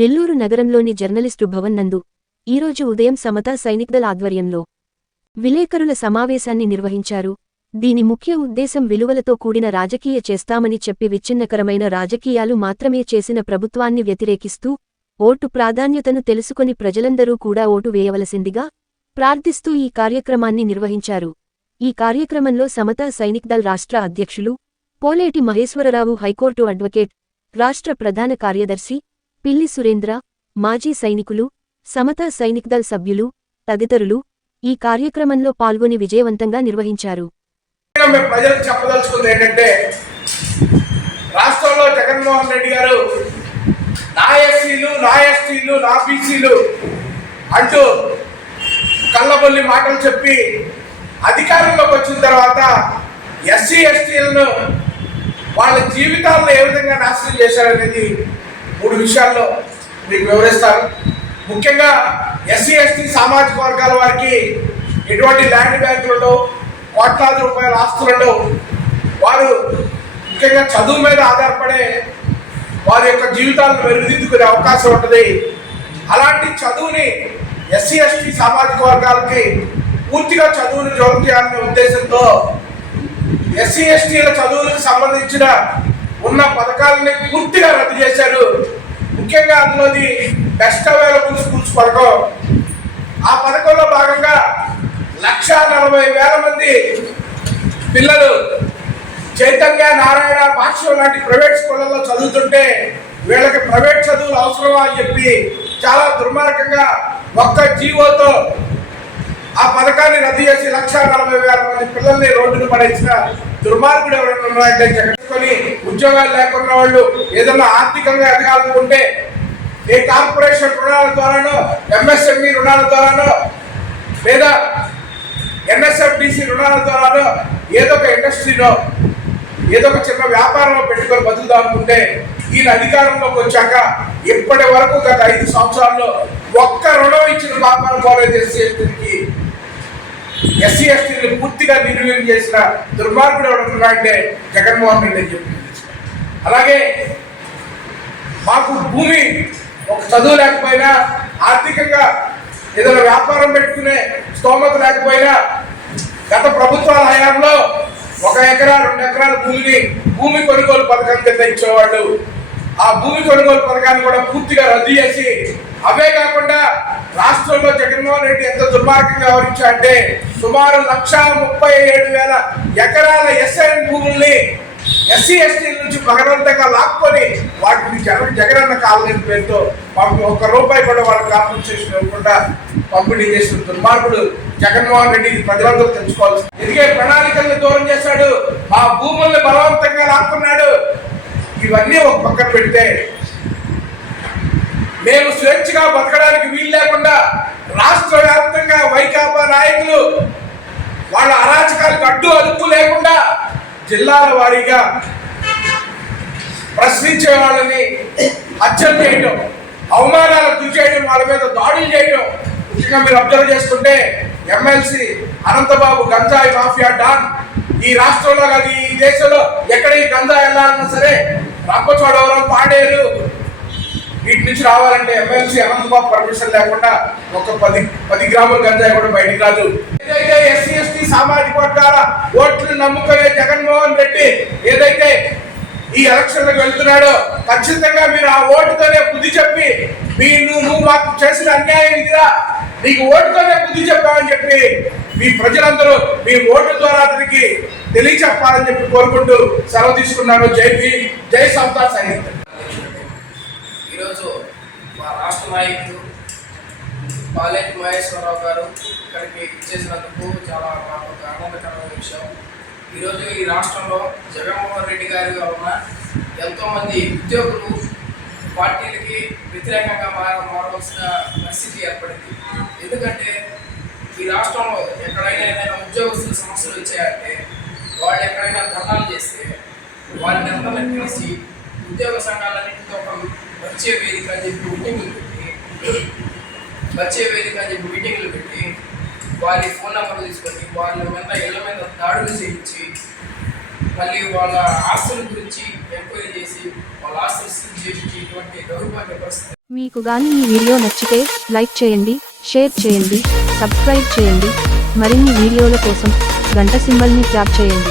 నెల్లూరు నగరంలోని జర్నలిస్టు భవన్ నందు ఈరోజు ఉదయం సమతా సైనిక్దళ్ ఆధ్వర్యంలో విలేకరుల సమావేశాన్ని నిర్వహించారు. దీని ముఖ్య ఉద్దేశం విలువలతో కూడిన రాజకీయ చేస్తామని చెప్పి విచ్ఛిన్నకరమైన రాజకీయాలు మాత్రమే చేసిన ప్రభుత్వాన్ని వ్యతిరేకిస్తూ ఓటు ప్రాధాన్యతను తెలుసుకొని ప్రజలందరూ కూడా ఓటు వేయవలసిందిగా ప్రార్థిస్తూ ఈ కార్యక్రమాన్ని నిర్వహించారు. ఈ కార్యక్రమంలో సమతా సైనిక్దళ్ రాష్ట్ర అధ్యక్షులు పోలేటి మహేశ్వరరావు, హైకోర్టు అడ్వకేట్, రాష్ట్ర ప్రధాన కార్యదర్శి పిల్లి సురేంద్ర, మాజీ సైనికులు, సమతా సైనిక్దళ్ సభ్యులు తదితరులు ఈ కార్యక్రమంలో పాల్గొని విజయవంతంగా నిర్వహించారు. ప్రజలకు చెప్పదలుచుకుంది ఏంటంటే, రాష్ట్రంలో జగన్మోహన్ రెడ్డి గారు నా ఎస్సీలు, నా ఎస్టీలు, నా బీసీలు అంటూ కళ్ళబొల్లి మాటలు చెప్పి అధికారంలోకి వచ్చిన తర్వాత ఎస్సీ ఎస్టీలను వాళ్ళ జీవితాలను ఏ విధంగా నాశనం చేశారనేది 3 విషయాల్లో మీకు వివరిస్తారు. ముఖ్యంగా ఎస్సీ ఎస్టీ సామాజిక వర్గాల వారికి ఎటువంటి ల్యాండ్ బ్యాంకులలో కోట్లాది రూపాయల ఆస్తులలో వారు ముఖ్యంగా చదువు మీద ఆధారపడే వారి యొక్క జీవితాలను మెరుగుదిద్దుకునే అవకాశం ఉంటుంది. అలాంటి చదువుని ఎస్సీ ఎస్టీ సామాజిక వర్గాలకి పూర్తిగా చదువుని జోక్యం చేయాలనే ఉద్దేశంతో ఎస్సీ ఎస్టీల చదువులకు సంబంధించిన ఉన్న పథకాలని పూర్తిగా రద్దు చేశారు. ముఖ్యంగా అందులోది బెస్ట్ అవైలబుల్ స్కూల్స్ పథకం. ఆ పథకంలో భాగంగా 1,40,000 మంది పిల్లలు చైతన్య, నారాయణ, భాష్యం లాంటి ప్రైవేట్ స్కూళ్ళల్లో చదువుతుంటే వీళ్ళకి ప్రైవేట్ చదువులు అవసరమా అని చెప్పి చాలా దుర్మార్గంగా ఒక్క జీవోతో ఆ పథకాన్ని రద్దు చేసి 1,40,000 మంది పిల్లల్ని రోడ్డును పడేసిన దుర్మార్గుడు ఎవరైనా ఉన్నారంటే జగన్కొని ఉద్యోగాలు లేకున్న వాళ్ళు ఏదైనా ఆర్థికంగా ఎదగాలనుకుంటే ఏ కార్పొరేషన్ రుణాల ద్వారానో, ఎంఎస్ఎంఈ రుణాల ద్వారానో, లేదా ఎన్ఎస్ఎఫ్డిసి రుణాల ద్వారానో ఏదో ఒక ఇండస్ట్రీలో ఏదో ఒక చిన్న వ్యాపారంలో పెట్టుకొని బతుకుదాం అనుకుంటే ఈయన అధికారంలోకి వచ్చాక ఇప్పటి వరకు గత 5 సంవత్సరాల్లో ఒక్క రుణం ఇచ్చిన వ్యాపారం పోలేదు. ఎస్సీ ఎస్టీలు పూర్తిగా నిర్వీర్యం చేసిన దుర్మార్గుడు ఎవరున్నారంటే జగన్మోహన్ రెడ్డి అని చెప్పి. అలాగే మాకు భూమి ఒక చదువు లేకపోయినా, ఆర్థికంగా ఏదైనా వ్యాపారం పెట్టుకునే స్తోమత లేకపోయినా గత ప్రభుత్వాల హయాంలో 1 ఎకరా 2 ఎకరాల భూమి కొనుగోలు పథకం కింద ఇచ్చేవాళ్ళు. ఆ భూమి కొనుగోలు పథకాన్ని కూడా పూర్తిగా రద్దు చేసి, అవే కాకుండా రాష్ట్రంలో జగన్మోహన్ రెడ్డి ఎంత దుర్మార్గంగా వ్యవహరించారంటే సుమారు 1,37,000 ఎకరాల ఎస్ఐన్ భూముల్ని ఎస్సీ ఎస్టీల నుంచి బలవంతంగా లాక్కొని వాటిని జగనన్న కాలనీ పేరుతో ₹1 కూడా వాళ్ళకి కాంపెన్సేషన్ ఇవ్వకుండా పంపిణీ చేసిన దుర్మార్గుడు జగన్మోహన్ రెడ్డి. ప్రజలందరూ తెలుసుకోవాల్సి ఎదిగే ప్రణాళికలను దూరం చేశాడు, ఆ భూముల్ని బలవంతంగా లాక్కున్నాడు. ఇవన్నీ ఒక పక్కన పెడితే మేము స్వేచ్ఛగా బతకడానికి వీలు లేకుండా రాష్ట్ర వ్యాప్తంగా వైకాపా నాయకులు వాళ్ళ అరాచకాలకు అడ్డు అదుపు లేకుండా జిల్లాల వారీగా ప్రశ్నించే వాళ్ళని హత్యలు చేయడం, అవమానాలకు గురి చేయడం, వాళ్ళ మీద దాడులు చేయడం. ముఖ్యంగా మీరు అబ్జర్వ్ చేసుకుంటే ఎమ్మెల్సీ అనంతబాబు గంజాయి మాఫియా డాన్ ఈ రాష్ట్రంలో కాదు ఈ దేశంలో ఎక్కడ ఈ గంజాయి వెళ్ళాలన్నా సరే రంపచోడవరం, పాడేరు వీటి నుంచి రావాలంటే ఎమ్మెల్సీ అనంతబాబు పర్మిషన్ లేకుండా ఒక 10 గ్రాముల గంజాయి కూడా బయటికి రాదు. ఏదైతే ఎస్సీ ఎస్టీ సామాజిక వర్గాల ఓట్లు నమ్ముకునే జగన్మోహన్ రెడ్డి ఏదైతే ఈ ఎలక్షన్లకు వెళ్తున్నాడో ఖచ్చితంగా మీరు ఆ ఓటుతోనే బుద్ధి చెప్పి నువ్వు మాకు చేసిన అన్యాయం ఇదిరా, నీకు ఓటుతోనే బుద్ధి చెప్పామని చెప్పి మీ ప్రజలందరూ మీ ఓటు ద్వారా అతనికి తెలియచెప్పాలని చెప్పి కోరుకుంటూ సెలవు తీసుకున్నాను. జై సమతా సైనిక్దళ్. ఈరోజు మా రాష్ట్ర నాయకులు పోలేటి మహేశ్వరరావు గారు ఇక్కడికి ఇచ్చేసినందుకు చాలా మాకు ఆనందకరమైన విషయం. ఈరోజు ఈ రాష్ట్రంలో జగన్మోహన్ రెడ్డి గారి వలన ఎంతోమంది ఉద్యోగులు పార్టీలకి వ్యతిరేకంగా మారవలసిన పరిస్థితి ఏర్పడింది. ఎందుకంటే ఈ రాష్ట్రంలో ఎక్కడైనా ఏదైనా ఉద్యోగస్తుల సమస్యలు వచ్చాయంటే వాళ్ళు ఎక్కడైనా ధర్నాలు చేస్తే వాళ్ళని అందరినీ పిలిచి ఉద్యోగ సంఘాలన్నింటితో ఒక వచ్చే వేదిక అని చెప్పి మీటింగ్లు పెట్టి వారి ఫోన్ నెంబర్లు తీసుకొని వాళ్ళ మీద ఇళ్ళ మీద దాడులు చేయించి మళ్ళీ వాళ్ళ ఆస్తుల గురించి ఎంక్వైరీ చేసి వాళ్ళ ఆస్తులు సీజ్ చేసి ఇటువంటి దౌర్భాగ్య పరిస్థితి మీకు గాని ఈ వీడియో నచ్చితే లైక్ చేయండి, షేర్ చేయండి, సబ్స్క్రైబ్ చేయండి. మరిన్ని వీడియోల కోసం గంట సింబల్ని ట్యాప్ చేయండి.